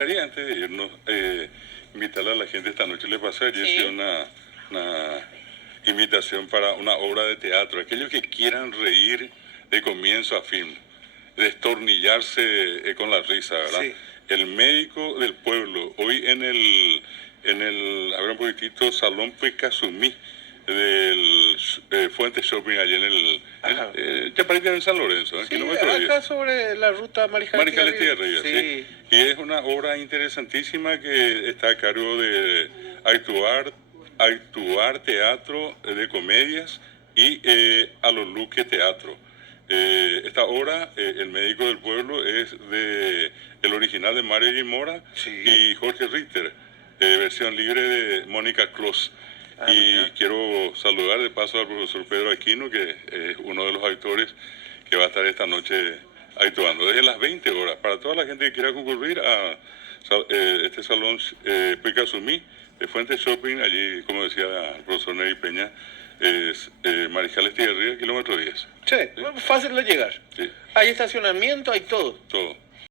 Antes de irnos, invitarle a la gente esta noche. Le pasé ayer sí, una invitación para una obra de teatro. Aquellos que quieran reír de comienzo a fin, destornillarse con la risa, ¿verdad? Sí. El médico del pueblo, hoy en el a ver un poquitito, Salón Pecasumí del Fuente Shopping, allí en el Chaparita en San Lorenzo, sí, acá 10. Sobre la ruta Marijales Estigarribia, sí. Y es una obra interesantísima que está a cargo de Actuar Teatro de Comedias y A los Luque Teatro. Esta obra, El médico del pueblo, es de el original de Mario G. Mora y Jorge Richter, versión libre de Mónica Clos. Y quiero saludar de paso al profesor Pedro Aquino, que es uno de los actores que va a estar esta noche actuando desde las 20 horas. Para toda la gente que quiera concurrir a este salón Pecasumí de Fuente Shopping, allí, como decía el profesor Neri Peña, es Marijales Estigarribia, kilómetro 10. Sí, ¿sí? Fácil de llegar. Sí. Hay estacionamiento, hay todo. Todo.